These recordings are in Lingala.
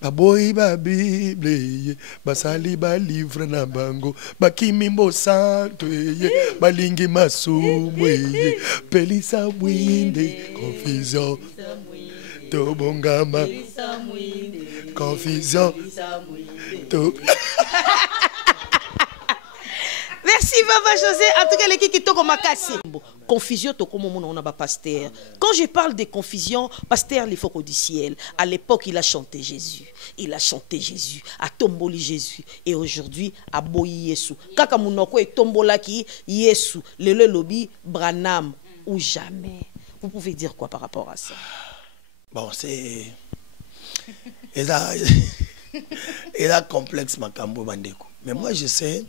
Baboyi ba Bible ye, basali ba livre na bango, bakimimbo santo ye, balingi masumu ye, pelisa mwinde, confusion, tobongama, confusion, Merci Papa José. En tout cas, l'équipe qui toque makasi. Confusion, on a pasteur. Quand je parle de confusion, pasteur, il faut du ciel. À l'époque, il a chanté Jésus. Il a chanté Jésus. A tomboli Jésus. Et aujourd'hui, a boyi Yesu. Kaka munoko et tombola ki Yesu. Le lobby, Branham ou jamais. Vous pouvez dire quoi par rapport à ça? Bon, c'est... Il a complexe Makambo Bandeko. Mais moi, je sais...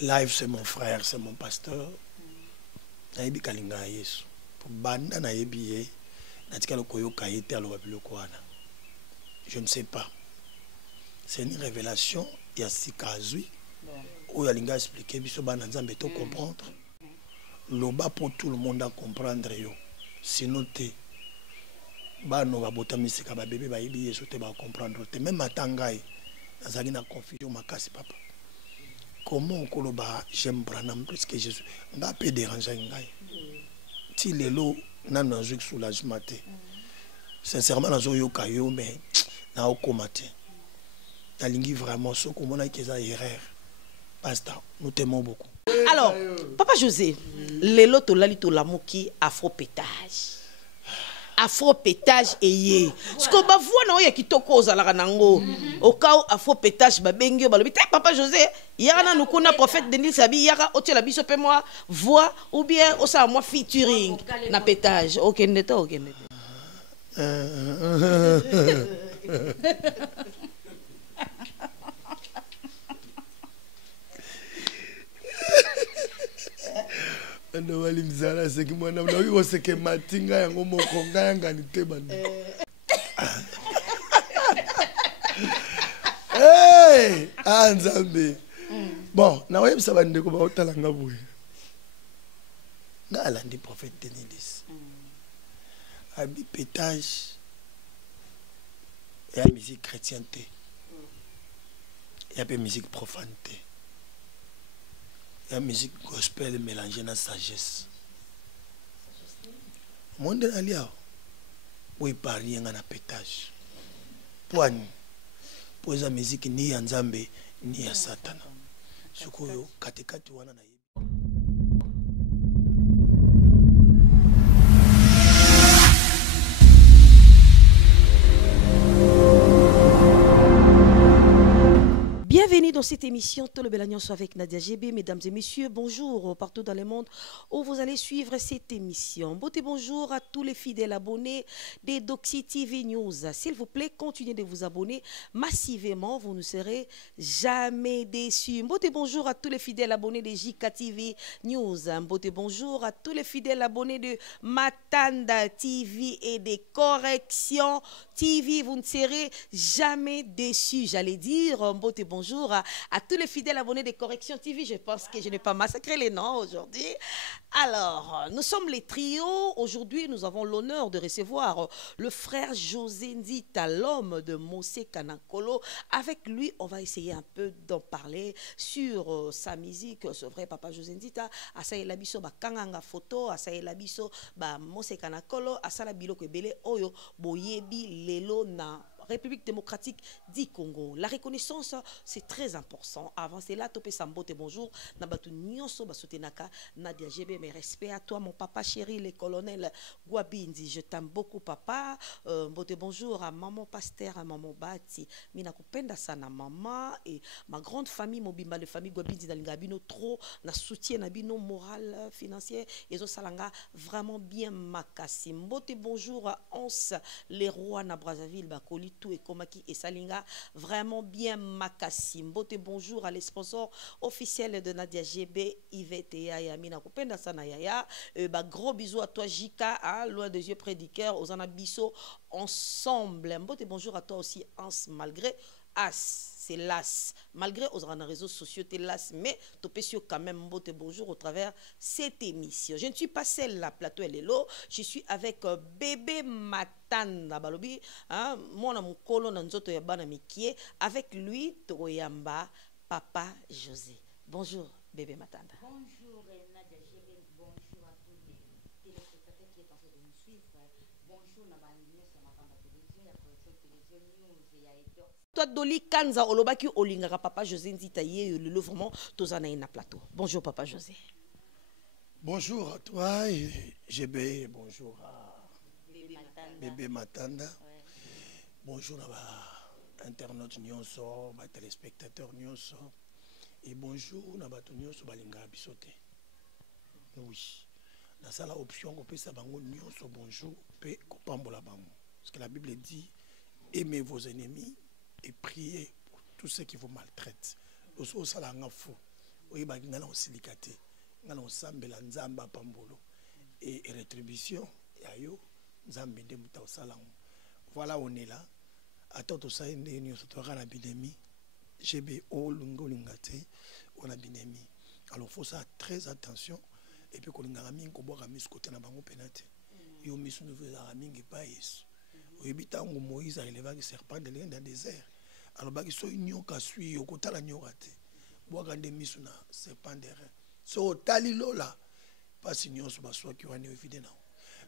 Live, c'est mon frère, c'est mon pasteur. Naïbi Kalinga Yesu. Pour Banda Naïbi, Natika Lokoyo Kayete à l'Ouabilokwana. Je ne sais pas. C'est une révélation. Il y a Sikazui. Où Yalinga expliqué, Bisoba Nanzambe to comprendre. Loba pour tout le monde à comprendre. Sinon, Bano Babota Misika Babébé Baïbi Yesu te va comprendre. Même Matangaï, Nazagi na confusion Makasi Papa. Comment on koloba j'aime Branham plus que Jésus. On a peu déranger ngai. Si les lots n'ont pas de soulagement. Sincèrement, nous avons eu kayo mais na okomate. Na lingi vraiment ce qu'on a qui est erreur. Pasteur, nous t'aimons beaucoup. Alors, Papa José, les lots to lali to lamuki afro-pétage. Afro-pétage eye. Ce qu'on va voir na oya kitoko za la nango. Au cas où afro-pétage ba bengyo ba lobite Papa José, yara nous connaît prophète Denis Sabi yara otie la biso pe moi voix ou bien au ça moi featuring na pétage. OK neta OK neta. Ando wali mzala seki mwana mna wiko seke matinga yango mokonga yanga nite bandi. Hey, Anzambe. Bon, na web ça bande ko ba otalanga boye. Na alandi prophète Denis. Abi pétage. Et la musique chrétienté. Il y a pas musique profanité. La musique gospel mélangée dans la sagesse. Monde alia, où il parle y a un pétage. Pour la musique ni ya Nzambe ni ya Satana. Sukoyo katikati wana na Bienvenue dans cette émission Tolo Belagnos avec Nadia GB. Mesdames et messieurs, bonjour partout dans le monde où vous allez suivre cette émission. Bonjour à tous les fidèles abonnés des Doxy TV News. S'il vous plaît, continuez de vous abonner massivement, vous ne serez jamais déçus. Bonjour à tous les fidèles abonnés de JK TV News. Bonjour à tous les fidèles abonnés de Matanda TV et des Corrections TV. Vous ne serez jamais déçus. J'allais dire bonjour à tous les fidèles abonnés de Correction TV. Je pense que je n'ai pas massacré les noms aujourd'hui. Alors, nous sommes les trios. Aujourd'hui, nous avons l'honneur de recevoir le frère José Nzita, l'homme de Mosé Kanakolo. Avec lui, on va essayer un peu d'en parler sur sa musique. C'est vrai, Papa José Nzita, Asaye Labiso, Kanganga Photo, Asaye Labiso, Mosé Kanakolo, Asala Biloko Ebele, Oyo, Boyebi, Lelo, Na. République démocratique du Congo. La reconnaissance, c'est très important. Avant cela, Topé Sambote, bonjour. Nabatu Nyonso Basotenaka, Nadia GB, mes respects à toi, mon papa chéri, le colonel Gwabindi. Je t'aime beaucoup, papa. Bonjour à maman Pasteur, à maman Bati. Mina kupenda sana maman et ma grande famille, Mobimba, de famille Gwabindi, Nalingabino, trop, na soutien, nabino moral, financier, et zo salanga, vraiment bien makasi. Bonjour à Hans, les rois, na Brazzaville, Bakoli, tout et Komaki et Salinga, vraiment bien makasi. Mbote bonjour à les sponsors officiels de Nadia GB, Yvette et Yaya Mina Kupenda Sana Yaya. Gros bisous à toi Jika, hein, loin des yeux près du cœur, aux Anabiso ensemble. Mbote bonjour à toi aussi Hans malgré As. c'est las. Malgré aux réseaux sociaux, tu es las, mais tu peux quand même mbote bonjour au travers cette émission. Je ne suis pas seule là, plateau et Lélo. Je suis avec Bébé Matanda Balobi, hein, mon amukolo nanzoto ya bana mikie. Avec lui, Toyamba, Papa José. Bonjour, Bébé Matanda. Bonjour, Nadia Gébé. Bonjour à tous les téléspectateurs qui sont en train de nous suivre. Bonjour, Nabani, sur ma télévision, il y a Correction Télévision News et il y a Edor. Toi, Doli Kanza, Olobaki, Olingara, Papa José, Nzitaye, le vraiment, Tozana na plateau. Bonjour, Papa José. Bonjour à toi, GB. Bonjour à Bébé Matanda. Ouais. Bonjour à internautes nyonso, à téléspectateurs nyonso. Et bonjour à bato nyonso balinga bisote. Oui. Dans ça la option qu'on peut savoir nyonso bonjour peut kopambola bango. Parce que la Bible dit aimez vos ennemis et priez pour tous ceux qui vous maltraitent. Lorsque ça la ngafou, oui ba ngala osilikate, ngala osambela nzamba pambolo et rétribution yayo nzambe nde muta osala. Voilà, on est là. Attends tout ça ende nyonso to kana bidemi. GB olungo lingate ona binemi. Alors faut ça très attention et puis ko lingara mingi ko boka mis côté na bango penate. Yo misu nous faisons mingi pas yesu. Oyebitango Moïse a élevé un serpent dans le désert. Alors baki so union ka sui okota la nyorate. Boka nde misu na serpent derrière. So tali lola pas union so baswa ki wana évident.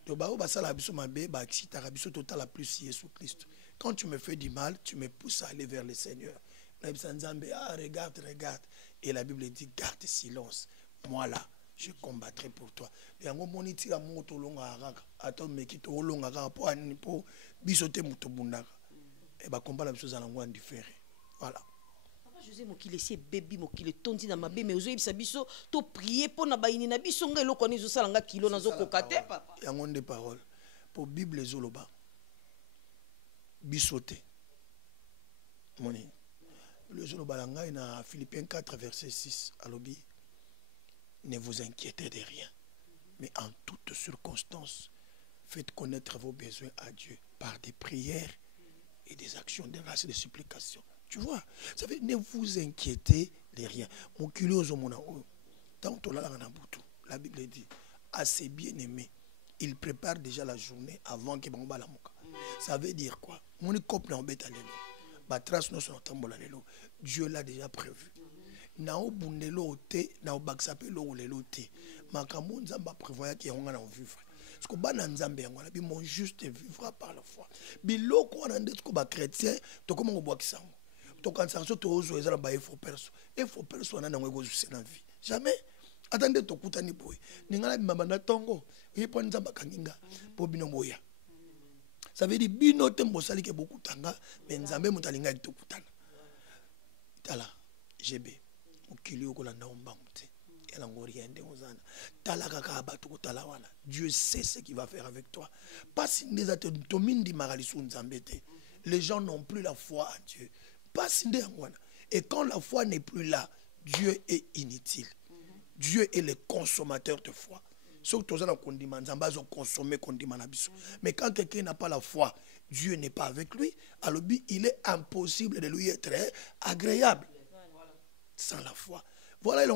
Donc ba basala biso mabe ba xita biso total la plus Jésus Christ. Quand tu me fais du mal, tu me pousses à aller vers le Seigneur. Ah, regarde, regarde. Et la Bible dit, garde silence. Moi là, je combattrai pour toi. Et en gros, il tire moto longa attends mais qui te longa pour bisoter moto bundaka. Et bah combat la chose à l'angoisse différée. Voilà. Papa José mokile c'est bébé mokile tondi na mabe mais ozoyi biso to prier pour na baini na biso ngelo koni zo salanga kilo na zo kokate papa. Il y a un des paroles pour Bible zoloba. Bisoter. Moni. Le jour balanga na Philippiens 4 verset 6 alobi ne vous inquiétez de rien mais en toute circonstance faites connaître vos besoins à Dieu par des prières et des actions de grâce et de supplication. Tu vois, ça veut dire ne vous inquiétez de rien. Mon curioso mon tant la Bible dit à ses bien-aimés il prépare déjà la journée avant que bamba la moka. Ça veut dire quoi? Mon cop na obeta lelo. Batras no son tambola lelo. Dieu l'a déjà prévu. Na obundelo te, na obaksape lo lelo te. Makambo nzamba prévoya ki yonga na vivre. Parce que bana nzambe yango bi mon juste vivra par la foi. Biloko wana ndet ko ba chrétien to ko mo boa kisango. To kansa so to ozo ezala ba faux perso. Et faux perso wana na ngwe zo na vie. Jamais. Attendez to kutani boy. Ningala bimba na tongo. Yipo nzamba kanginga po bino boya. Ça veut dire bino tembo sali ke beaucoup tanga mais nzambe mutalinga kitokutana. Tala GB okili okolanda ombamute ela ngoriende ozana tala kaka abatu kotala wana. Dieu sait ce qu'il va faire avec toi. Pas si ndeza te tomindi magalisu nzambe te. Les gens n'ont plus la foi en Dieu. Pas si ndengwana. Et quand la foi n'est plus là, Dieu est inutile. Dieu est le consommateur de foi. Mais quand quelqu'un n'a pas la foi, Dieu n'est pas avec lui, alors il est impossible de lui être agréable. Sans la foi. Voilà,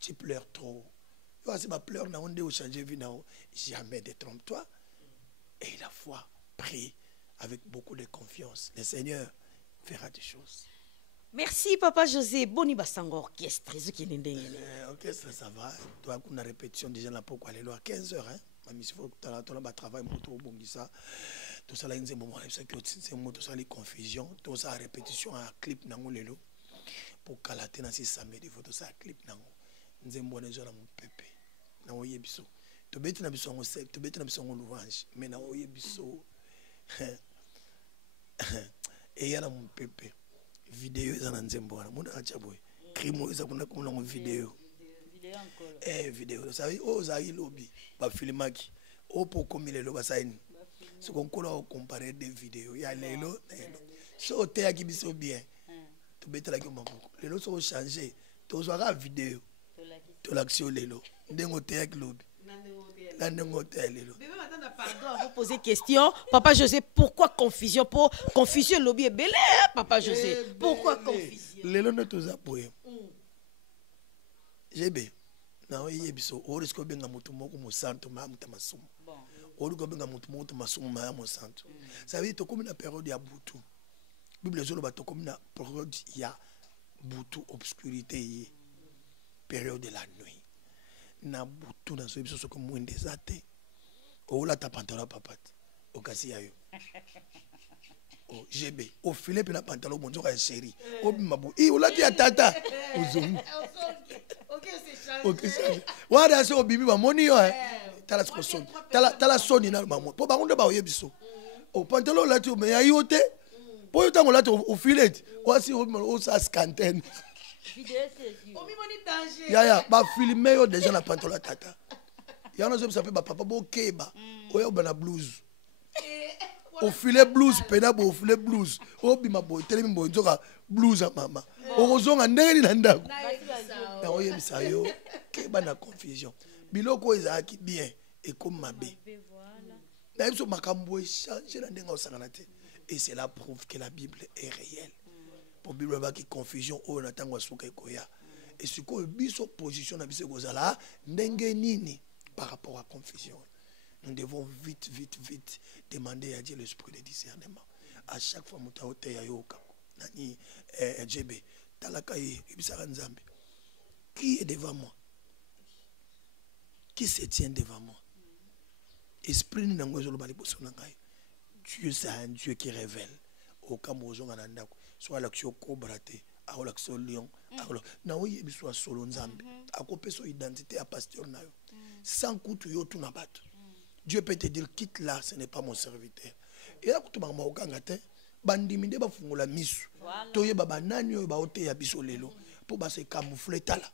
tu pleures trop. Jamais détrompe-toi. Et la foi, prie avec beaucoup de confiance. Le Seigneur fera des choses. Merci Papa José. Boni basango orchestre. Orchestre, ça va. Tu as une répétition déjà là pourquoi aller à 15h. Hein? Mais il faut que tu aies un travail pour ça. Tout ça, là, il y a des confusions. Tout ça, répétition à clip. Pour calater dans ces samedi, il faut tout ça clip. Nous avons des gens à mon pépé. Nous avons biso. Tu bêtes na biso concept, tu bêtes na biso louange. Mais nous avons biso. Et il y a mon pépé. Vidéo za nzembo wana muna achaboy krimo za kuna kuna ngo vidéo vidéo ça veut o za ilobi ba filmaki o poko milelo ba saini ce qu'on kola comparer des vidéos ya lelo so te ya kibiso bien to betela ki maboko lelo so changer to zo ga vidéo to l'action lelo ndengo te ya kilobi ndengo te lelo Pardon, vous posez question. Papa José, pourquoi confusion? Pour confusion, lobby est belé, Papa José. Pourquoi confusion? Les lois ne tous appuient. J'ai bien. Non, il y a biso. Or est-ce que bien à mutu moko mo santo ma muta masum. Or que bien à mutu moko masum ma mo santo. Ça veut dire comme une période ya butu. Bible zolo ba to comme une période ya butu obscurité période de la nuit. Na butu na so biso ko mwende zate. O la ta pantalon papat. O kasi ayo. O GB. O filet pe na pantalon bonzo ka chéri. O mabu. I o la ti tata. O zoom. OK c'est. Wa da so bibi ba moni yo tala ko son. Tala soni na ba mo. Po ba ngondo ba oyebiso. O pantalon la ti o me ayo te. Po yo tango la ti o filet. O si o sa scanten. Ya ba filmer yo déjà na pantalon tata. Ya na zo ça peut ba papa bo keba. O yo bana blues. O filet blues pena bo filet blues. O bima bo telemi bo nzoka blues a mama. O zonga ndenge na ndako. Na o yebisa yo keba na confusion. Biloko ezaki bien et comme mabe. Na biso makambo changer na ndenga osangana te. Et c'est la preuve que la Bible est réelle. Pour Bible ba ki confusion o na tango suka ekoya. Et ce que biso position na biso kozala ndenge nini par rapport à confusion. Nous devons vite demander à Dieu l'esprit de discernement. À chaque fois, nani GB, talakaye, ibisara nzambe. Qui est devant moi? Qui se tient devant moi? Esprit n'angozo lo bali boso nangai. Dieu c'est un Dieu qui révèle. Au Cameroun nandako, soit l'action cobrate, à l'action lion, na oye biswa solo nzambe. Akope so identité à pasteur nayo. Sans kutu yo tu nabato. Dieu peut te dire quitte là, ce n'est pas mon serviteur. Et là kutu mama okanga te, bandimi nde ba fungola misu. Toye baba nani yo ba ote ya biso lelo pour ba se camoufler tala.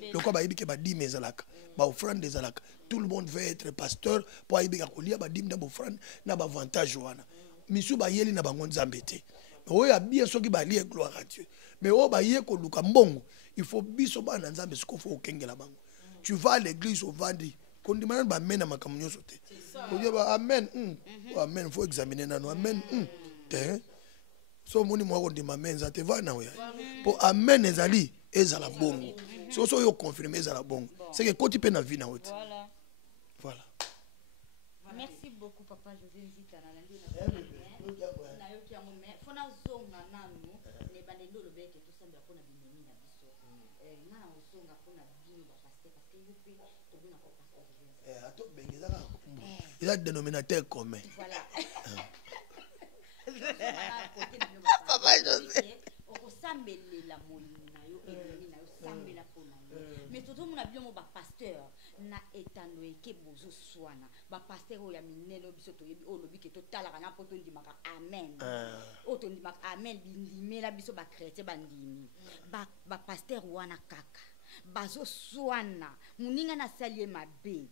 Le quoi ba yibike ba dime ezalaka, ba offrande ezalaka. Tout le monde veut être pasteur pour yibika kolia ba dime na ba offrande na ba avantage wana. Misu ba yeli na bango nzambe te. Mais oya bien soki ba lié gloire à Dieu. Mais o ba yé ko luka mbongo, il faut biso ba na nzambe siko fo okengela bango. Tu vas à l'église au vendredi. Quand tu demandes amen à ma camion sauté. On dit amen. Amen, il faut examiner nano amen. So moni moi on dit amen ça te va na oya. Pour amen ezali ezala bongo. So so yo confirmer ezala bongo. C'est que quand tu peux na vie na ote. Voilà. Merci beaucoup papa José Nzita na ndio na yo ki amu me fona zonga nanu ne bandelo lo beke to samba kona bimoni na biso. Na zonga kona bino ba pasteur parce que yo pe to bina ko pasteur José. Ato bengezaka kumbu. Il a dénominateur commun. Voilà. Papa José. Okosambelela molina yo elini na yo sambela pona yo. Mais tout mon abio mo ba pasteur na etano eke bozo swana. Ba pasteur o ya minelo biso to yebi o lobi ke to tala kana poto ndimaka amen. O to ndimaka amen bindimela biso ba chrétien bandimi. Ba pasteur wana kaka. Bazo swana muninga na salie mabe.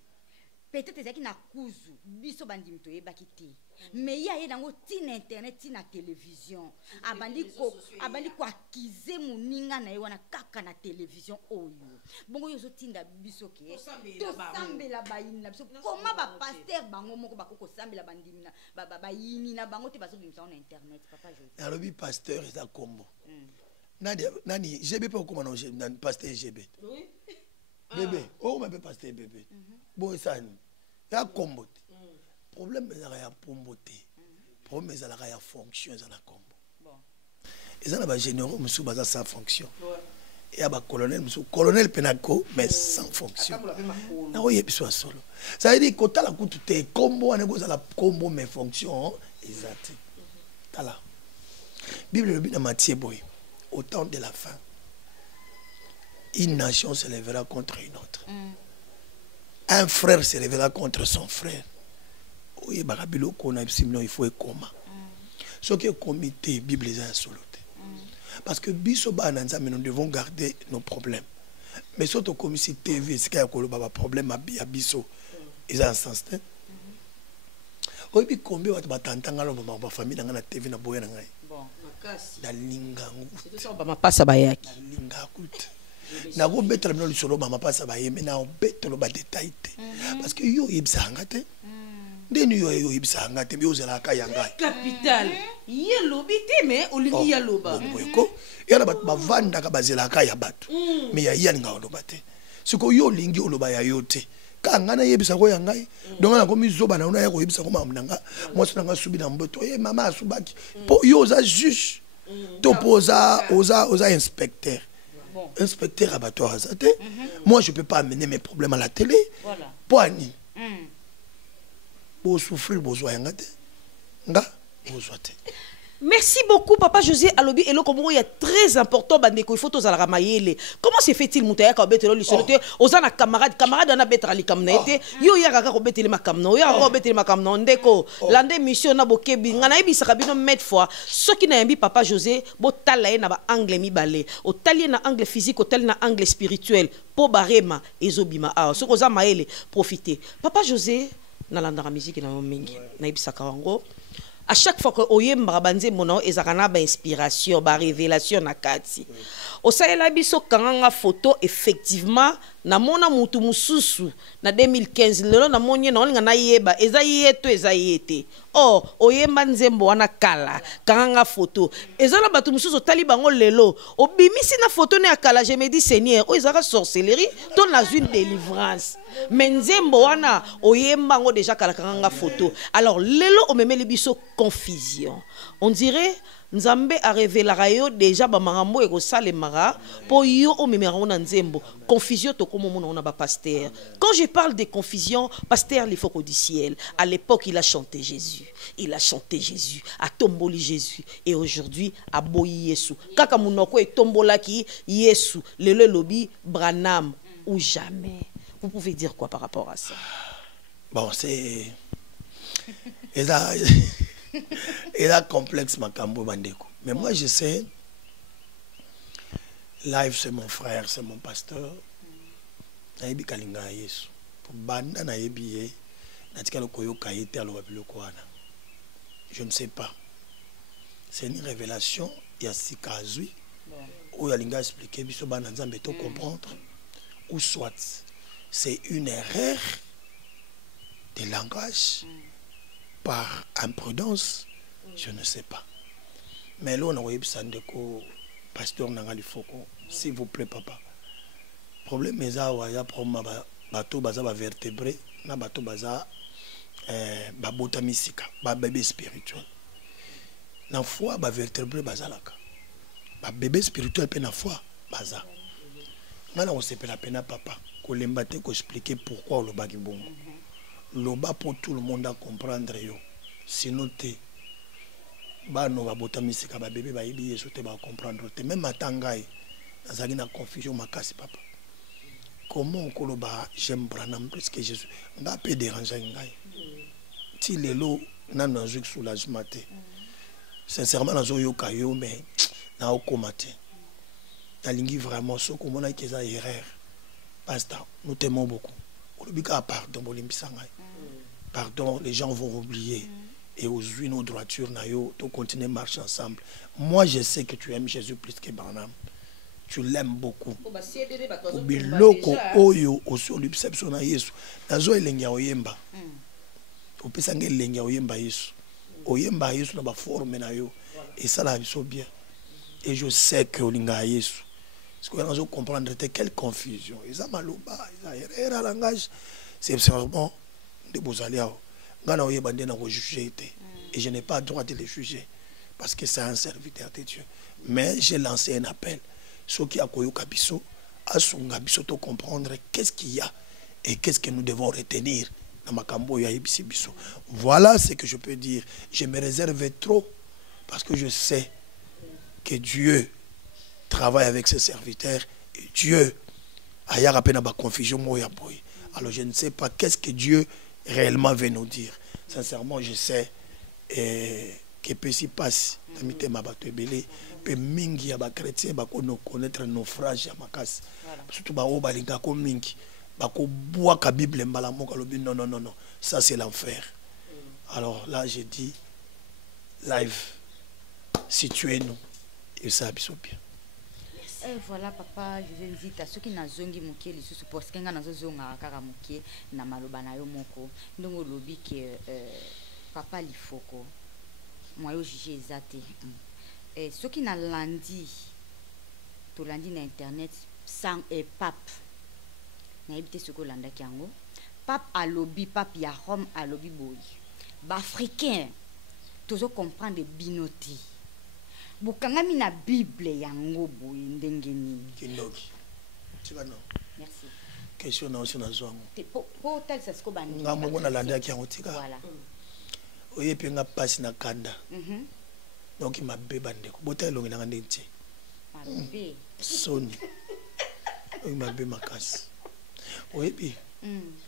Peut-être ezaki na kuzu biso bandimi to yebaki te. Mais ya nango tina internet tina télévision abandi ko akize muninga na ye wana kaka na télévision oyo bongo yo zo tinda biso ke to sambela bayini na biso comment ba pasteur bango moko bakoko sambela bandimi na bayini na bango te bazo bimisa na internet papa José alors pasteur eza kombo nani GB pe okoma na pasteur GB oui bébé o ma pe pasteur bébé bon ça ya kombo problème ezala ya pombote problème ezala ya fonction ezala kombo bon ezala ba généraux musu baza sans fonction et aba colonel musu colonel penako mais sans fonction na oye biso solo ça veut dire que tala kutu te kombo ane kozala kombo mais fonction exact tala Bible le bina Matthieu boy au temps de la fin une nation se lèvera contre une autre un frère se lèvera contre son frère. Oui, il faut comment. Ce qui est comité, Bible est solo. Parce que nous devons garder nos problèmes. Mais surtout comme si TV, c'est qu'il y a un problème à Bisso, ils ont un sens. Oui, combien de temps ma famille dans la TV na boya ngai. Bon, na lingangu. C'est ça ba passa bayaki. Na lingangu. Na go betre no lisolo mama passa baye mais na betre lo ba détail. Parce que yo yebsanga te. ndeni yo yebisa ngate bi ozela ka yanga capital ye lobi te mais olingi ya loba boyeko yana bat bavanda ka bazela ka ya batu mais ya yani nga oloba te siko yo lingi oloba ya yote ka ngana yebisa ko yanga donc na ko mizoba na una ya ko yebisa ko mamnanga moi nanga subi na mboto mama asubaki po yo za juge to posa oza inspecteur inspecteur abattoir à Zate. Moi, je ne peux pas amener mes problèmes à la télé. Voilà. Pour Annie. Pour souffrir, pour souffrir. Merci beaucoup, Papa José Alobi. Et le Congo est très important. Il faut tous la ramayele. Comment se fait-il, Moutaya, quand on est aux camarades, on a betra li kamnaete. Yo ya kaka ko beteli makamno. Yo ko beteli makamno ndeko. Lande mission na bokebi. Ngana ibi sakabino met fois. Ce qui n'a Papa José, bo talaye na ba angle mi balé. O talier na angle physique, o talier na angle spirituel. Po barema ezobima. Ah, ce qu'on a maele profiter. Papa José, na landara musique na mingi. Na ibi sakawango. À chaque fois que oyemba banze mono ezakana ba inspiration ba révélation na kati o saela biso kanga photo effectivement na mona mutu mususu na 2015 lelo na monye na olinga na yeba eza yeto eza yete oyemba nzembo wana kala kanga photo eza na batu mususu tali bango lelo obimisi na photo na kala je me dis Seigneur o ezaka sorcellerie to na une délivrance mais nzembo wana oyemba ngo déjà kala kanga photo alors lelo o memeli biso confusion on dirait Nzambe a révélé rayo déjà ba marambo e ko salemara po yo o memera na nzembo confusion to comme on a ba pasteur. Quand je parle de confusion, pasteur il faut du ciel. À l'époque il a chanté Jésus, a tomboli Jésus et aujourd'hui a boyi Yesu. Kaka munoko e tombola ki Yesu, le lobby Branham ou jamais. Vous pouvez dire quoi par rapport à ça? Bon, c'est et là complexe makambo bandeko. Mais moi je sais, live c'est mon frère, c'est mon pasteur. Nayebi kalinga Yesu. Pour banda nayebi ye, natika lokoyo kayete alo bapilo kwana. Je ne sais pas. C'est une révélation ya sikazui. Ou yalinga expliquer biso bana nzambe to comprendre ou soit c'est une erreur de langage. Par imprudence, je ne sais pas. Mais là, on a eu Sandeko, pasteur Nangali Foko, s'il vous plaît, papa. Le problème est que il y a problème bateau baza ba vertébré, na bateau baza ba bota misika, ba bébé spirituel. Na foi ba vertébré baza laka. Ba bébé spirituel pe na foi baza. Maintenant on s'appelle la peine papa, ko lembate ko expliquer pourquoi le bagi bongo. Loba pour tout le monde à comprendre yo. Sinon te ba no ba bota misika ba bébé ba yebi yeso te ba comprendre te même matangai nazali na confusion makasi papa. Comment on ba j'aime Branham plus que Jésus. Nga peut déranger ngai. Ti lelo na nazo soulagement te. Sincèrement nazo yo kayo mais na okomate. Na lingi vraiment so comme on a qu'ils a erreur. Pasteur, nous t'aimons beaucoup. Pardon, les gens vont oublier. Et aujourd'hui, nos droitures, nous continuer à marcher ensemble. Moi, je sais que tu aimes Jésus plus que Branham. Tu l'aimes beaucoup. Biloko oyo oso lipsepso na Yesu. Nazo elengia oyemba. Opesanga elengia oyemba Yesu. Oyemba Yesu na ba forme na yo. Et ça la biso bien. Et je sais que olinga Yesu. Parce que nous comprendre quelle confusion. Ils ont maloba, ils ont erreur à langage. C'est vraiment de Bozaliao. Et je n'ai pas le droit de les juger. Parce que c'est un serviteur de Dieu. Mais j'ai lancé un appel. Ceux qui ont koyo kabiso, à son gabiso to comprendre qu'est-ce qu'il y a et qu'est-ce que nous devons retenir dans ma cambo ya ibisi biso. Voilà ce que je peux dire. Je me réserve trop parce que je sais que Dieu travaille avec ses serviteurs et Dieu a ya rappelé na confusion moya boy. Alors je ne sais pas qu'est-ce que Dieu réellement veut nous dire. Sincèrement, je sais que pesi passe tamite mabato ebele pe mingi ya ba chrétien ba ko connaître naufrage ya makasi. Surtout ba o balinga ko mingi ba ko bois ka Bible mbala moka lobi non, ça c'est l'enfer. Alors là j'ai dit live situez-nous et ça biso bien. voilà papa José Nzita soki nazongi mokie lisusu parce que nga nazozonga kaka mokie na maloba na yo moko ndongo lobi ke papa lifoko moi yo juge eza te soki nalandi tolandi na internet sans pape nayebi te soki olandaki yango pape alobi pape ya Rome alobi boyi baafricain tozo comprendre bino te bokangami na bible yango boye ndenge nini kindoki tika non merci question na aussi na zongo po talisa siko bandi nga mongo na landaki yango tika voilà oyepe nga pasi na kanda donc mabe bandeko bota elongi nanga ndenge tie mabe soni oyo mabe makasi oyebi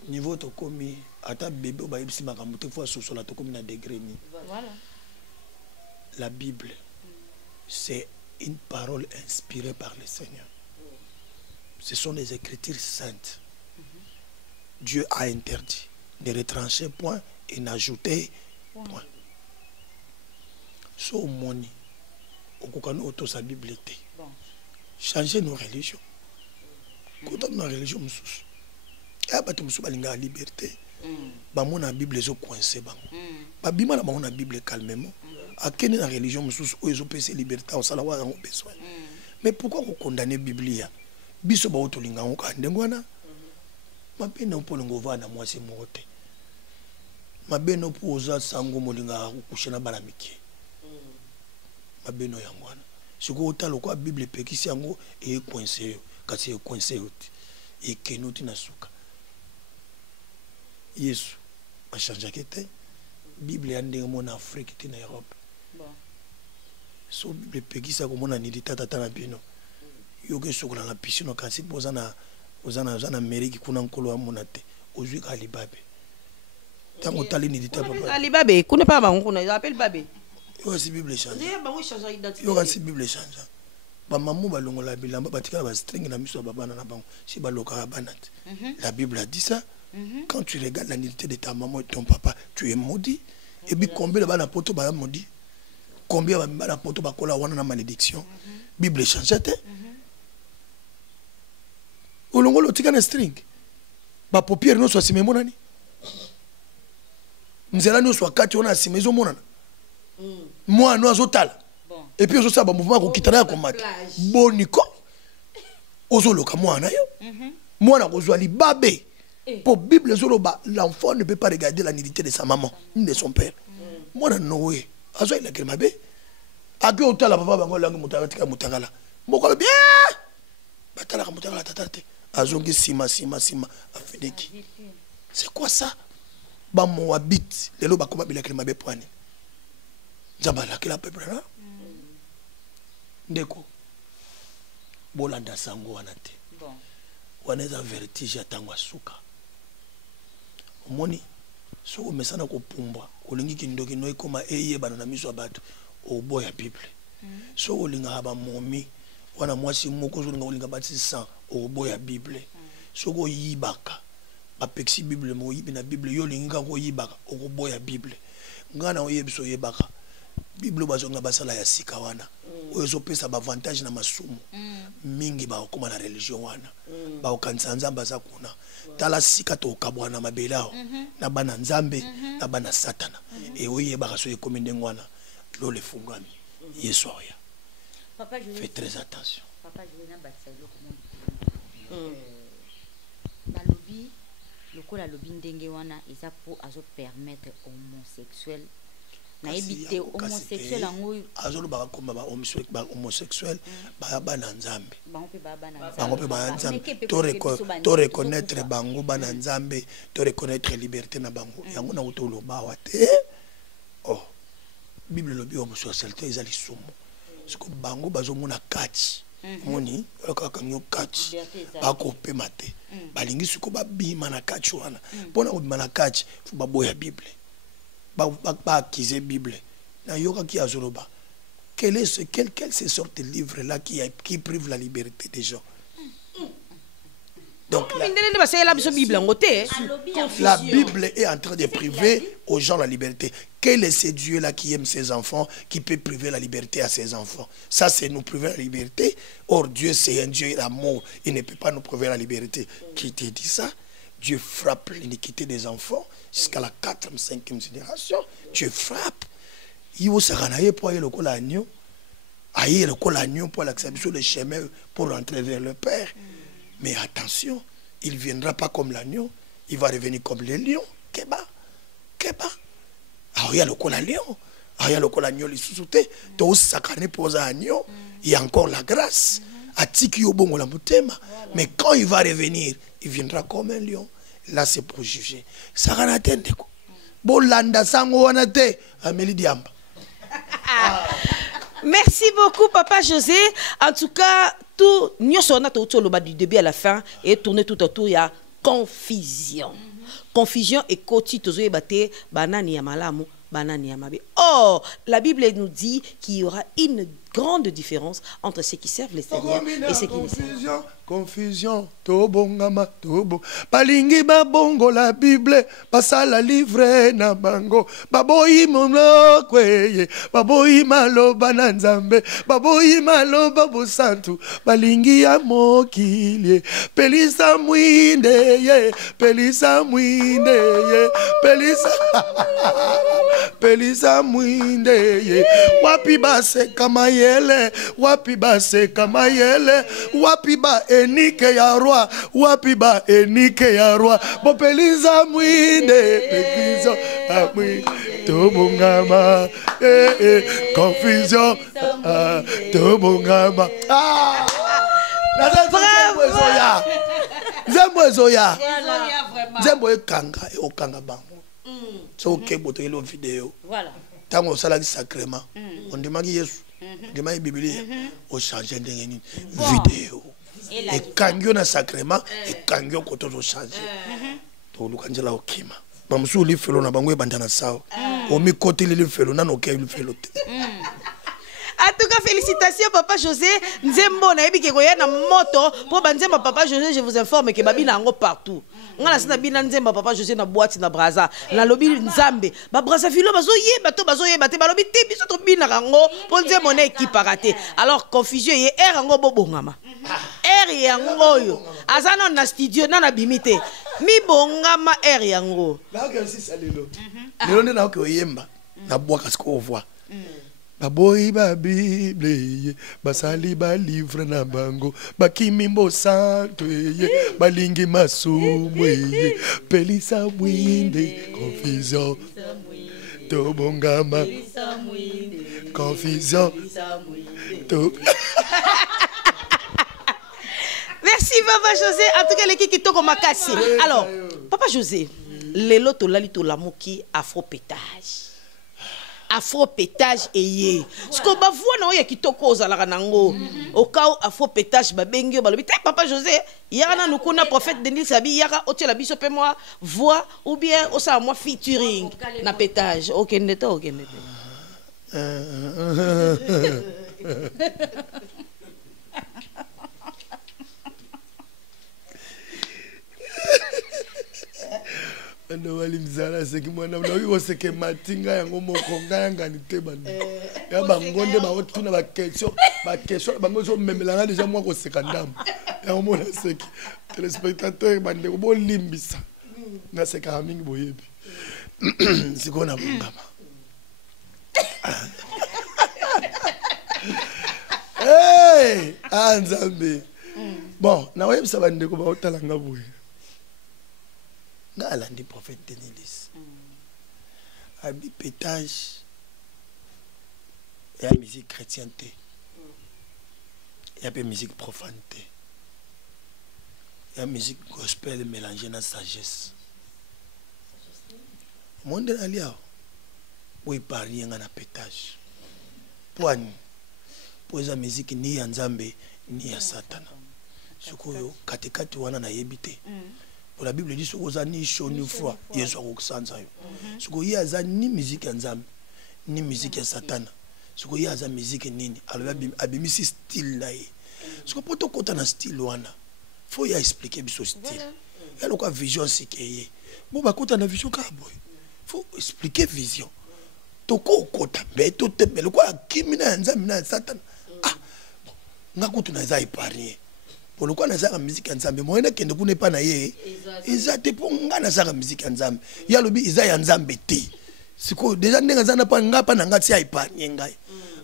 niveau tokomi ata bébé obayebisi makambo te fois sosola tokomi na degré ni voilà la Bible c'est une parole inspirée par le Seigneur. Ce sont des écritures saintes. Dieu a interdit de retrancher point et n'ajouter point. So moni okokano auto sa Bible te. Changer nos religions. Quand on a une religion mususu. Ya batu mususu balinga liberté. Ba mona Bible zo coincé bango. Ba bima na bango na Bible calmement. À quelle la religion mususu oyo pese liberté au sala wa ngo besoin. Mais pourquoi vous condamnez Biblia? Biso ba otolinga ngo ka ndengwana. Mapena upolongo vana mwasi mote. Mabeno poza sango molinga kukushena balamiki. Mabeno yangwana. Siko otalo kwa Bible pekisi yango e coincé kasi e coincé oti. E kenoti na suka. Yesu a changé kete. Bible ya ndenge mona Afrique te na Europe. So Bible pekisa ko mona ni ditata tana bino. Yoke sokola na piscine kasi bozana ozana Amérique kuna nkolo amona te. Ozwi ka libabe. Tango tali ni ditata papa. Libabe kuna pa bango kuna appelle babe. Yo si Bible change. Ndia bango change identité. Yo si Bible change. Ba mamu balongola bilamba batikala ba string na miso babana na bango. Si baloka banat. La Bible a dit ça. Quand tu regardes la nudité de ta maman et ton papa, tu es maudit. Et puis combien de balles à poto ba maudit? Combien de balles à poto ba kola wana na malédiction? Bible change te. Olongolo tika na string. Ba paupière no so sime monani. Nzela no so kati ona sime zo monana. Moi no azotala. Et puis ozo sa ba mouvement ko kitana ko mat. Boniko. Ozo loka mwana yo. Mwana ko zo ali babe. Pour Bible, l'enfant ne peut pas regarder la nudité de sa maman ni de son père. Moi, Noé, azo il a quel mabé. Aki otala papa bango langi mutala tika mutala. Moko bien. Batala ka mutala tatate. Azo ngi sima afedeki. C'est quoi ça? Ba mo habite lelo bakoma bila quel mabé poani. Zabala kila peuple là. Ndeko. Bolanda sango wanate. Bon. Waneza vertige atangwa suka. Moni so omesana ko pumba olingi kindoki no ekoma eyeba na miso abato oboya Bible. So olinga ba momi wana mwasi moko zo olinga batisi sang oboya Bible. So ko yibaka ba pexi Bible mo yibi na Bible yo linga ko yibaka oboya Bible. Ngana oyebiso yebaka Bible bazonga basala ya sika wana. Oyo pesa ba avantage na masumu. Mingi ba okoma na religion wana. Ba okanisa nzamba za kuna. Tala sika to kabwana mabelao. Na bana nzambe, na bana satana. E oye ba kaso ekomi ndengwana. Lo le fungami. Yesu oya. Papa je fais très attention. Papa je na batsailo comment. Balobi lokola lobi ndenge wana eza po azo permettre homosexuel na ebité homosexuel ango azolo ba komba ba homosexuel ba bana nzambe bango pe ba bana nzambe to reconnaître bango bana nzambe to reconnaître liberté na bango yango na utolo ba wate oh Bible lobi homosexualité eza lisumu siko bango bazomona kati moni kaka nyo kati bako pe mate balingi siko babima na kati wana pona ko bima na kati fu baboya Bible ba acquiser Bible na yoka ki azoloba quelle ces sortes de livres là qui privent la liberté des gens. Donc la Bible est en train de priver aux gens la liberté. Quel est ce Dieu-là qui aime ses enfants, qui peut priver la liberté à ses enfants? Ça, c'est nous priver la liberté. Or, Dieu, c'est un Dieu d'amour. Il ne peut pas nous priver la liberté. Qui te dit ça? Dieu frappe l'iniquité des enfants jusqu'à la 4e, 5e génération. Dieu frappe. Il faut se rendre pour aller le col agneau. Aïe, le col agneau pour l'accepter sur le chemin pour rentrer vers le Père. Mais attention, il ne viendra pas comme l'agneau. Il va revenir comme le lion. Keba. Keba. Ah, il y a le col à lion. Ah, il y a le col agneau, il sous-souté. Tout sacré pour un agneau. Il y a encore la grâce. Mais quand il va revenir, il viendra comme un lion. Là, c'est pour juger. Ça va attendre. Bolanda sango wanate Amélie Diamba. Merci beaucoup, Papa José. En tout cas, tout du début à la fin et tourner tout autour, il y a confusion. Confusion et koti tozo ebate banani ya malamu, banani ya mabe. Or, la Bible nous dit qu'il y aura une grande différence entre ceux qui servent le Seigneur et ceux qui ne servent. Confusion, tobongama, tobo. Balingi babongo la Bible, basala livre na bango. Baboyi mono kweye, baboyi malo bananzambe, baboyi malo babu santu. Balingi ya mokili, pelisa mwinde ye, pelisa mwinde ye, pelisa, pelisa mwinde ye. Wapi base kama yele, wapi base kama yele, wapi ba enike ya roi, wapi ba enike ya roi. Bo pelisa mwinde, pelisa amwi, tobongama, confusion, tobongama. Ah! Zembo zoya. Zembo ekanga, okanga bango. So kebo to ilo vidéo. Voilà. Tango salaki sacrement. On demande Yesu. On demande Bible. On change ndengeni vidéo. Et kangyo na sacrement et kangyo koto to change. To lukanjela okima. Bamsu li felo na bango ebandana sawa. Omi kote li felo na no ke li felo te. En tout cas, félicitations, Papa José. Nzembo na yebi ke koya na moto pour banzemba Papa José, je vous informe que babi na ngo partout. Ngana sina bina nzemba Papa José na boîte na braza na lobi nzambe ba braza filo bazo yeba to bazo yeba te ba lobi te biso to bina rango pour nzembo na équipe raté. Alors confusion ye er ngo bobongama. Er yango yo azana na studio na bimite mi bongama er yango. Na ke si salelo. Lelo na ko yemba na boîte ko voix. Baboyi ba Bible, basali ba livre na bango, bakimimbo santo ye, balingi masumwe, pelisa mwinde, confusion, tobongama, confusion, to. Merci Papa José, en tout cas l'équipe qui toko makasi. Alors, Papa José, lelo to lali to lamuki afro-pétage. Afro-pétage eye. Ce qu'on va voir na oya kitoko ozalaka nango. Au cas où afro-pétage ba bengio ba lobi te Papa José, yaka na kuna prophète Denis Sabi yaka otiela biso pe moi voix ou bien osa moi featuring na pétage. OK ndeta OK ndeta. Ando wali mzala seki mwana mnawi oseke matinga yango mokonga yanga nite bande ya bangonde ba otuna ba question bango so memelanga déjà moi ko seka ndam ya mona seki téléspectateur bande bo limbisa na seka mingi boyebi sikona bungama hey anzambe bon na webisa bande ko ba otalanga boye alandi prophète Denis. Abi pétage et la musique chrétienté. Il y a la musique profanité. Il y a la musique gospel mélangée dans sagesse. Monde dans l'ia où il parle rien en pétage. Pour la musique ni ya Nzambe ni ya Satana. Suko katikati wana na yebite. La Bible dit que ni chaud ni froid, il y a ni musique ya Nzambe, ni musique ya Satana. Il y a musique nini, alors il y a style là. Ce que pour tout côté na style wana, faut y expliquer ce style. Il y a une vision c'est que bon bah quand on a vision boy, faut expliquer vision. toko kota mais to tembe le quoi kimina nzambe na satan ah ngakutu na za épargner pour le quoi na za musique nzambe moyena kende kuna pa na ye ezate pour ngana za musique nzambe ya lobi iza ya nzambe te siko déjà ndenga za na pa ngapa na ngati ya épargner ngai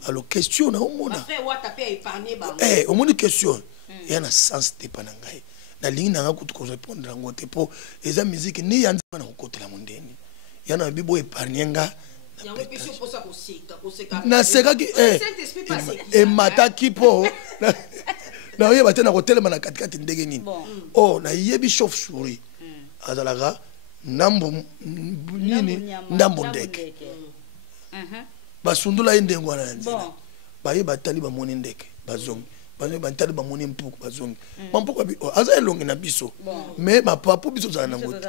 alors question na omona fait wa taper épargner ba omoni question ya na sens te pa na ngai na lingi na ngakutu ko répondre ngo te po eza musique ni ya nzambe na kokotela mondeni ya na bibo épargner nga na sekaki emataki po na oyeba te na kotelema na katikati ndenge nini oh na yebi chauve souris azalaka ndambo nini ndambo ndeke basundula ye ndenge wana na nzela baye batali bamoni ndeke bazongi batali bamoni mpuku bazongi mampuku aza elongi na biso mais mapapu biso zala nango te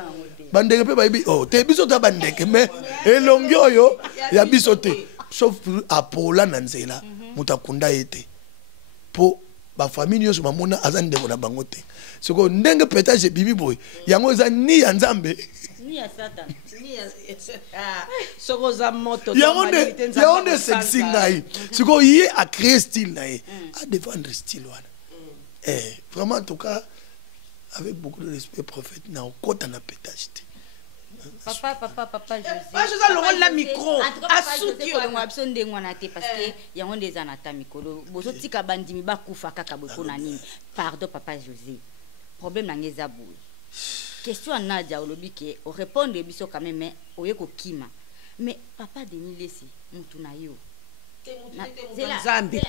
bandeke mpe bayebi te biso ta bandeke mais elongi oyo ya biso te sauf apola na nzela moto akunda ye te mpo bafamille nyonso bamona aza ndeko na bango te siko ndenge petage bibi boye yango eza ni ya nzambe yango nde sexy ngai siko ye acréé style na ye a défendre style wana vraiment en tout cas avec beaucoup de respect prophète na okota na pétage te Papa José. Pas José le la micro. Asuki yo ngwa biso ndenge wana te parce que yango ndeza na ta mikolo. Bozo tika bandimi ba kufa kaka boko na nini. Pardon Papa José. Problème na ngeza boy. Question à Nadia olobi ke o répondre biso quand même mais oye ko kima. Mais Papa Denis Lesi mutu na yo. Nzambe.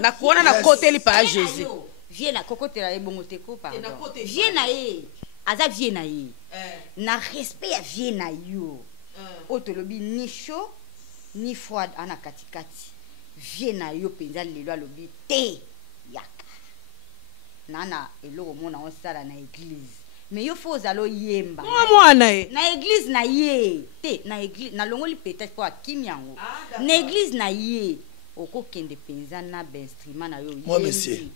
Na kuona na côté li pa Jésus. Viens na kokotela ebongo te ko pardon. Viens na ye. Aza viens na ye. Na respect ya viens na yo. Otolobi ni chaud ni froid ana katikati. Viens na yo penza lelo alobi te yaka. Nana eloko mona on sala na église. Mais yo faut zalo yemba. Mwana e. Na église na ye. Te na église na longoli peut-être pour akimiango. Na église na ye. Oko kende penza na ben instrument na yo. Moi monsieur.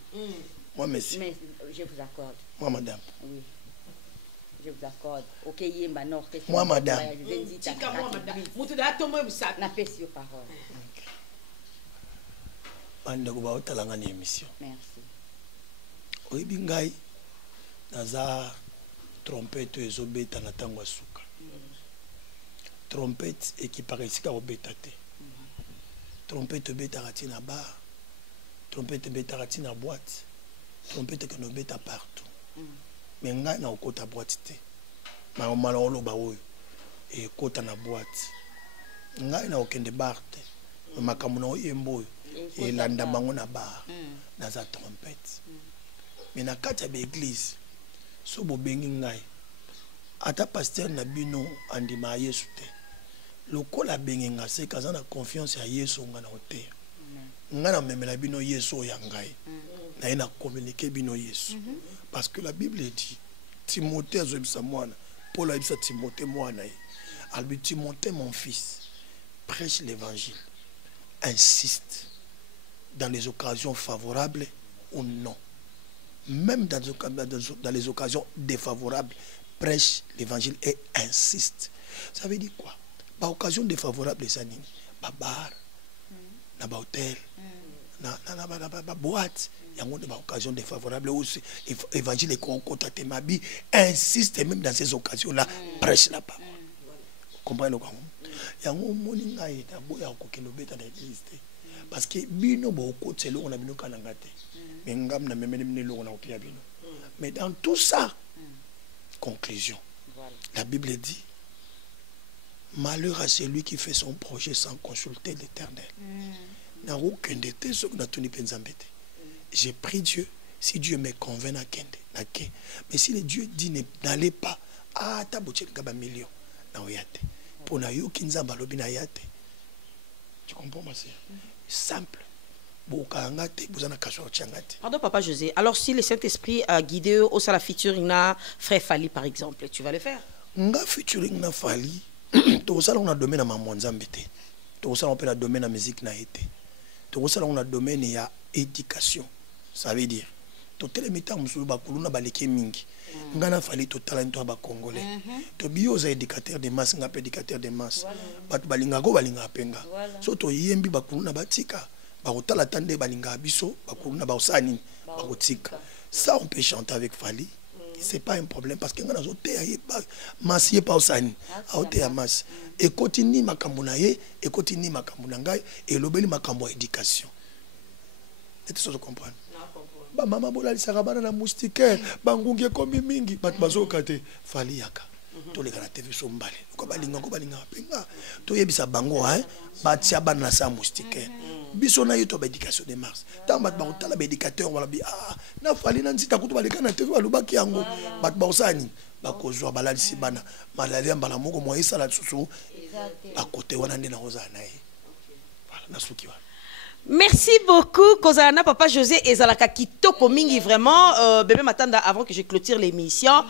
Moi monsieur. Mais je vous accorde. Moi madame. Oui. Je vous accorde. Ok, yemba non. Moi madame. Tika moi madame. Mutu da tomo msa. Na pesi yo parole. Bande ko ba otalanga ni émission. Merci. Oyebi ngai naza trompette ezobeta na tango suka. Trompette ekiparesika obeta te. Trompette beta ratina bar. Trompette beta ratina boîte. Trompette que no beta partout. Mais ngai na okota boîte te. Ma omala oloba oyo e kota na boîte. Ngai na okende bar te. Makamuna oyembo e landa bango na bar. Na za trompette. Mais na kati ya église so bobengi ngai ata pasteur na bino andima Yesu te lokola bengenga se kaza na confiance ya Yesu nga na ote nga na memela bino Yesu ya ngai na ina communiquer bino Yesu parce que la Bible dit Timothée azobisa mwana Paul a dit à Timothée mwana albi Timothée mon fils prêche l'évangile insiste dans les occasions favorables ou non. Même dans les occasions défavorables, prêche l'évangile et insiste. Ça veut dire quoi? Par occasion défavorable, les années, par bar, na ba hôtel, na boîte, il y a une occasion défavorable aussi. Évangile et contact mabi insiste même dans ces occasions-là, prêche là-bas. Vous comprenez le quoi? Il y a un moninga et un boya au beta dans l'église. Parce que bino bo côté on a bino kanangate. Mais dans tout ça, conclusion, la Bible dit, malheur à celui qui fait son projet sans consulter l'Éternel. J'ai pris Dieu, si Dieu me convainc à Kende, mais si le Dieu dit n'allez pas, ah, t'as beau un million, pour na yo kinza balobi na yate. Tu comprends ma sœur? Simple. Pardon Papa José, alors si le Saint-Esprit a guidé au la featuring na Frère Fali par exemple, tu vas le faire? Nga featuring na Fali, to sala on a domaine na mamwanzambe te. To sala on peut la domaine na musique na été. To sala on a domaine ya éducation. Ça veut dire totele mita musulu bakuluna baleke mingi ngana fali totala nto ba congolais to bio za éducateur de masse nga éducateur de masse batu balinga go balinga penga so to yembi bakuluna batika bakotala tande balinga biso bakuluna ba osani bakotika ça on peut chanter avec Fali c'est pas un problème parce que ngana zote ya masse ye pa osani aote ya masse et continue makambo na ye et continue makambo na ngai et lobeli makambo éducation et tout ça je comprends ba mama bola lisaka bana na moustiquaire bangungi komi mingi bat bazoka te Fali yaka to le kana TV so mbale ko balinga penga to yebisa bango batia bana na sa moustiquaire biso na yoto ba éducation de mars tant bat ba utala ba éducateur wala bi na Fali na nzita kutu baleka na TV balobaki yango bat ba osani bakozwa balalisi bana malaria mbala moko mo isala susu à côté wana ndena ozana voilà na suki wana. Merci beaucoup, Kozana, Papa José et Zalaka Kitoko Mingi, vraiment, bébé Matanda, avant que je clôture l'émission,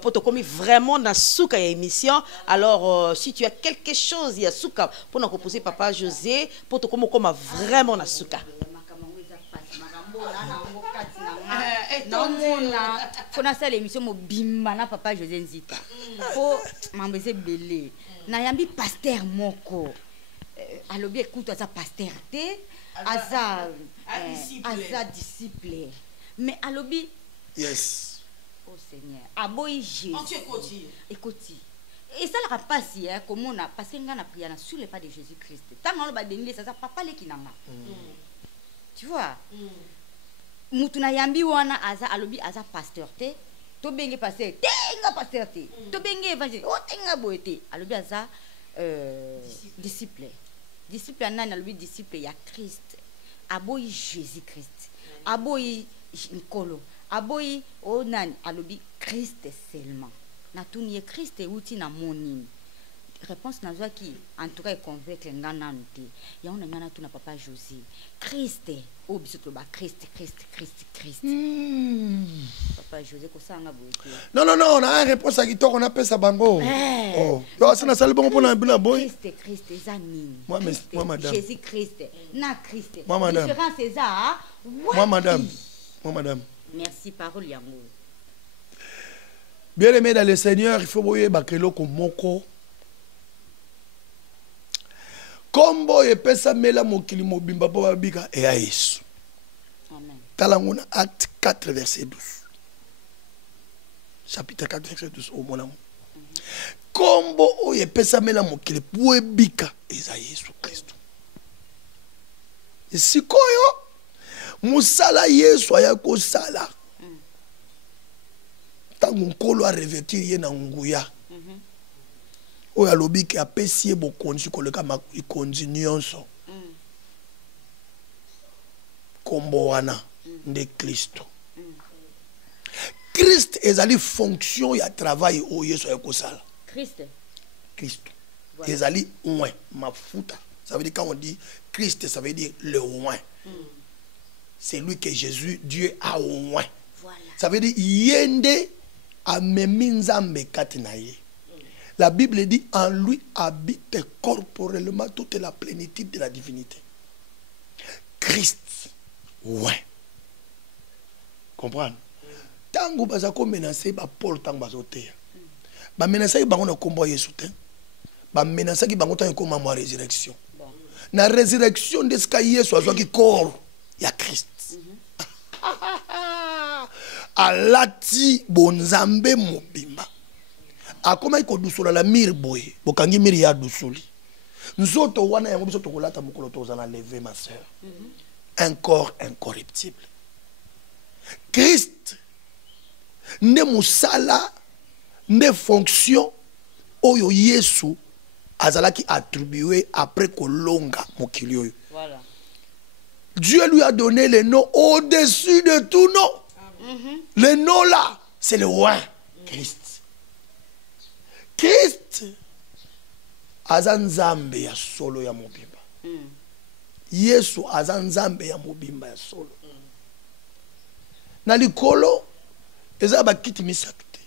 pour te commettre vraiment dans souka émission. Alors, si tu as quelque chose, il y a souka, pour nous proposer Papa José, pour te commettre comme vraiment dans souka. Non, on a fait l'émission Bimbana Papa José Nzita. Pour m'embêter belé. Nayambi pasteur moko. Alobi écoute à sa pasteur aza disciple mais alobi yes oh Seigneur aboyi Jésus écoutez et ça la passe hier comme on a parce que ngana prié sur les pas de Jésus Christ tant on va donner ça papa le kinanga tu vois mutuna yambi wana aza alobi aza pasteur te to benge pasteur tenga pasteur te to benge évangile o tenga boete alobi aza disciple anani alobi disciple ya Christ aboyi Jésus Christ aboyi nkolo aboyi onani alobi Christ seulement na tuni Christ uti na monini réponse na zwa ki en tout cas est convaincre ngana nte ya ona ngana tuna Papa José Christ o biso to ba Christ Papa José ko sanga boyeki non on a une réponse à kitoko on appelle ça bango oh yo c'est na salle bon na bina boy Christ ezanini moi madame Jésus Christ na Christ différence c'est ça moi madame merci parole yango bien aimé dans le Seigneur il faut boyer bakelo ko moko kombo epesa mela mokili mobimba po babika e ya Yesu. Amen. Talanguna acte 4 verset 12. Chapitre 4 verset 12 au mona. Kombo o epesa mela mokili po ebika eza Yesu Kristo. Sikoyo musala Yesu aya ko sala. Tangu nkolo a revêtir ye na nguya. O ya lobiki apesi ye bokonzi koleka makonzi nyonso kombo wana nde Kristo. Christ ezali fonction ya travail o Yesu ya kosala. Christ. Voilà. Ezali oin mafuta. Ça veut dire quand on dit Christ ça veut dire le oin. C'est lui que Jésus Dieu a oin. Voilà. Ça veut dire yende amemi nzambe kati na ye. La Bible dit en lui habite corporellement toute la plénitude de la divinité. Christ. Ouais. Comprendre? Tango bazako menacer ba Paul tango bazote. Ba menacer bango na kombo Yesu te. Ba menacer ki bango tango koma mo résurrection. Na résurrection de ska Yesu azwaki corps ya Christ. Alati bonzambe mobimba. Akoma iko dusula la mire boye bokangi mire ya dusuli nzoto wana yango biso tokolata mokolo tozana lever ma sœur un corps incorruptible Christ ne musala ne fonction oyo Yesu azalaki attribué après kolonga mokili oyo. Voilà. Dieu lui a donné le nom au-dessus de tout nom. Le nom là c'est le roi Christ. Christ azanzambe ya solo ya mobimba. Yesu azanzambe ya mobimba ya solo. Na likolo eza bakiti misatu te.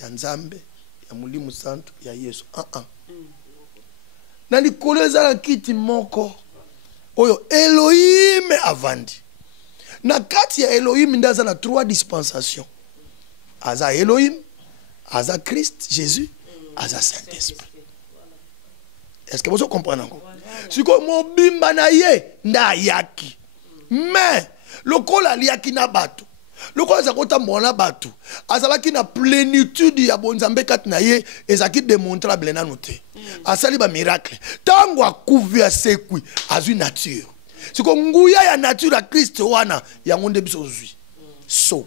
Ya nzambe, ya mulimu santu, ya Yesu. Na likolo eza na kiti moko oyo Elohim avandi. Na kati ya Elohim ndaza na 3 dispensations. Aza Elohim, aza Christ, Jésus, aza Saint-Esprit. Est-ce que vous comprenez encore? Si comme mobimba na ye nda yaki. Mais le col aliaki na bato. Le col zakota mona bato. Azalaki na plénitude ya bonzambe kat na ye ezaki démontrable na noté. Asali ba miracle. Tango akuvi asekwi azu nature. Si comme nguya ya nature à Christ wana ya ngonde biso zui. So.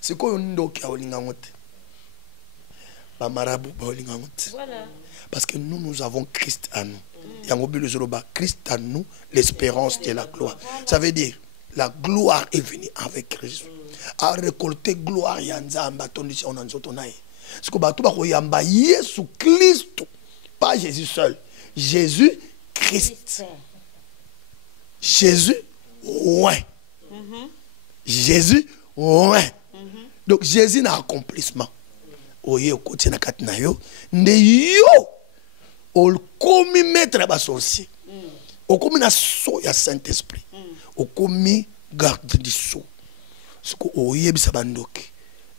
C'est quoi ndoki a olinga ngote? Ba marabu ba olinga ngote. Voilà. Parce que nous avons Christ en nous. Christ en nous, l'espérance de la gloire. Ça veut dire, la gloire est venue avec Christ. À récolter gloire, yanzamba, tondisi on anzotonaye. Ce que batou ba koyamba Yesu Christ, pas Jésus seul. Jésus Christ. Jésus, ouais. Jésus, ouais. Donc Jésus n'a accomplissement. Oye okoti na katina yo, nde yo au commis maître à sorcier. Au commis na so ya Saint-Esprit. Au commis garde du so. Ce que oye bisa bandoki.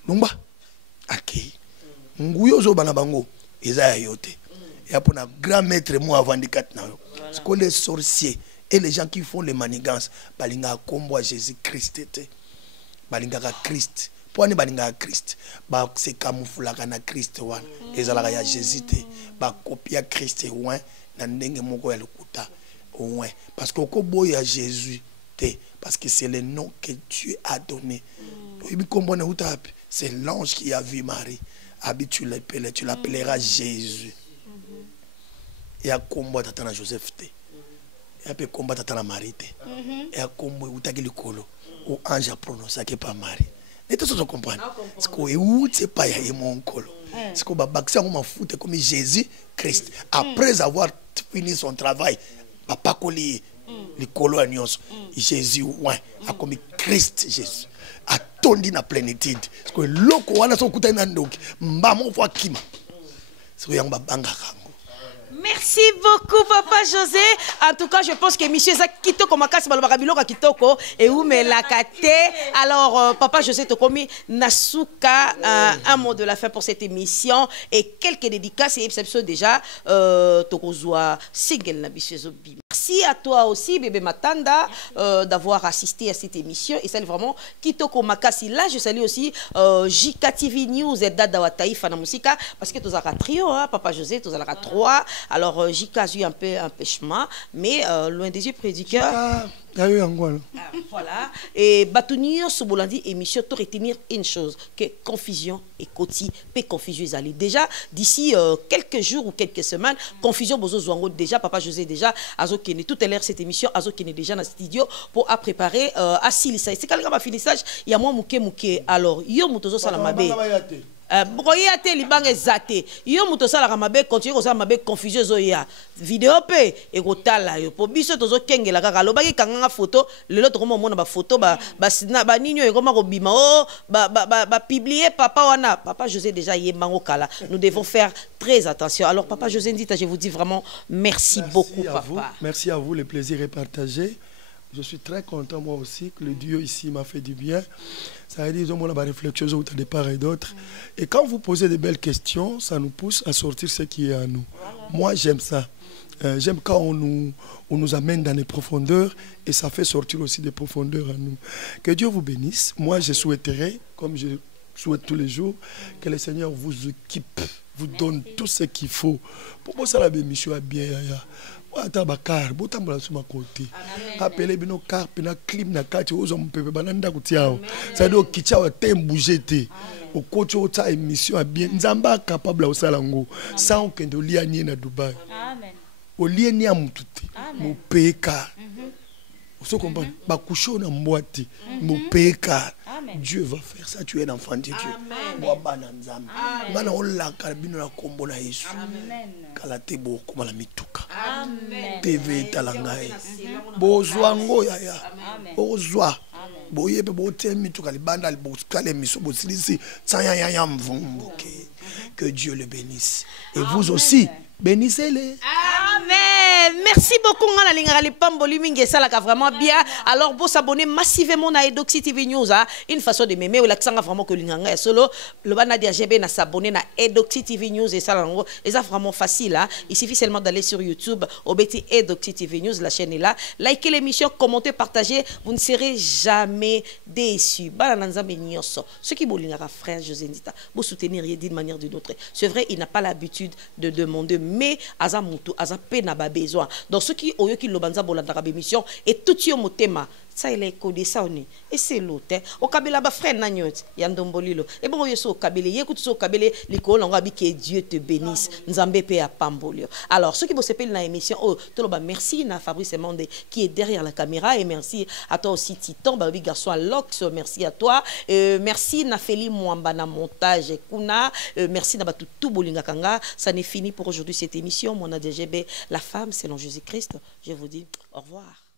Numba aki. Nguyo zo bana bango eza yote. Et après na grand maître moi avant de katina yo. Ce que les sorciers et les gens qui font les manigances balinga kombo à Jésus-Christ te. Balinga ka Christ. Pourquoi balinga Christ ba se camouflaka na Christ wana ezalaka ya Jésus te ba copia Christ ouin na ndenge moko ya lokuta ouin parce que kobo ya Jésus te parce que c'est le nom que Dieu a donné. Il comprend c'est l'ange qui a vu Marie. Tu l'appelleras Jésus. Et à combo tatana Joseph te. Et à combo tatana Marie te. Et à combo utaki likolo ou ange a prononcé que pas Marie. Et tout ça, je comprends. C'est que c'est pas mon col. C'est que Babaksa m'a foutu comme Jésus Christ. Après avoir fini son travail, papa collé les coloniaux, Jésus ouais, a commis Christ Jésus. A tondi na plénitude. C'est que l'oko wana son kuta nandoki. Mbamo fwa kima. C'est que yamba banga kango. Merci beaucoup, Papa José. En tout cas, je pense que monsieur Kitoko Makasi Balobarabiloka Kitoko et où me la kate. Alors, Papa José Tokomi Nasuka, un mot de la fin pour cette émission et quelques dédicaces et exceptions déjà. Tokozwa single na Bishozobi. Merci à toi aussi, bébé Matanda, d'avoir assisté à cette émission. Et salut vraiment Kitoko Makasi. Là, je salue aussi JK TV News et Dada Wataïfa na Musika parce que tu as trio, hein, Papa José, tu as 3. Alors, JK a eu un peu un pêchement, mais loin des yeux près du cœur. Voilà. Et Batounio Sobolandi, émission, tu retenir une chose, que confusion et Koti, peu confusion ils allaient. Déjà, d'ici quelques jours ou quelques semaines, confusion Bozo Zouango, déjà, Papa José, déjà, Azokene, tout à l'heure, cette émission, Azokene déjà dans le studio pour préparer à Silisa. C'est quand même un finissage, il y a moi Mouké. Alors, yo Moutozo Salamabe. Broye ate libanga zate yo muto sala kamabe continue ko sala mabe confusion zoya vidéo pe e ko tala yo po biso tozo kengela kaka lobaki kanganga photo lelo to komo mona ba photo ba ninyo e koma ko bima o ba publier papa wana Papa José déjà yé mango kala nous devons faire très attention. Alors Papa José Ndita, je vous dis vraiment merci beaucoup papa. Vous. Merci à vous, le plaisir est partagé. Je suis très content moi aussi que le Dieu ici m'a fait du bien. Ça veut dire qu'ils ont une réflexion de part et d'autre. Et quand vous posez de belles questions, ça nous pousse à sortir ce qui est à nous. Moi, j'aime ça. J'aime quand on nous amène dans les profondeurs et ça fait sortir aussi des profondeurs à nous. Que Dieu vous bénisse. Moi, je souhaiterais, comme je souhaite tous les jours, que le Seigneur vous équipe, vous donne tout ce qu'il faut. Pour que ça la mission à bien. Car botambola suma côté appelez bino car pena clim na kati ozo mpepe bananda kutiao ça do kichao tem bougete au coach au ta émission a bien nzamba capable au salango sans que de liani na Dubaï amen au liani a mutute mo peka vous comprenez ba kusho na mbwati mo peka Dieu va faire ça, tu es un enfant de Dieu. Moi bananzam. Mana olla karbino na kombo na Yesu. Kalate bo kuma la mituka. Amen. TV talangai. Bozwa ngo ya. Bozwa. Boye be bote mituka libanda liboska les miso bosilisi tsanya ya mvumbuke. Que Dieu le bénisse et vous aussi bénissez-les. Amen. Merci beaucoup, on a les pamboli mingi ça là vraiment bien. Alors pour s'abonner massivement à Edoxy TV News, une façon de m'aimer ou l'accent vraiment que l'inganga solo le bana DJB na s'abonner à Edoxy TV News et ça là et ça vraiment facile là. Il suffit seulement d'aller sur YouTube, au BT Edoxy TV News, la chaîne est là. Likez l'émission, commentez, partagez, vous ne serez jamais déçus. Bana nzambe nyonso. Ceux qui bolingara frère José Ndita, vous soutenir d'une manière ou d'une autre. C'est vrai, il n'a pas l'habitude de demander, mais aza mutu, aza pe na ba besoin. Donc ceux qui oyo qui lobanza bolanda émission et tout yo motema, ça il est codé ça on et c'est l'autre. Au kabela ba frère nanyot, yandombolilo. Et bon yo so kabele, yécoute so kabele, likolo ngabi que Dieu te bénisse. Nzambe pe a pambolio. Alors ceux qui vous s'appellent na émission, oh, tout le monde merci na Fabrice Monde qui est derrière la caméra et merci à toi aussi Titan, babi garçon Lox, merci à toi. Merci na Feli Mwamba na montage kuna, merci na batu tout bolinga kanga. Ça n'est fini pour aujourd'hui cette émission. Mon DJB, la femme selon Jésus-Christ. Je vous dis au revoir.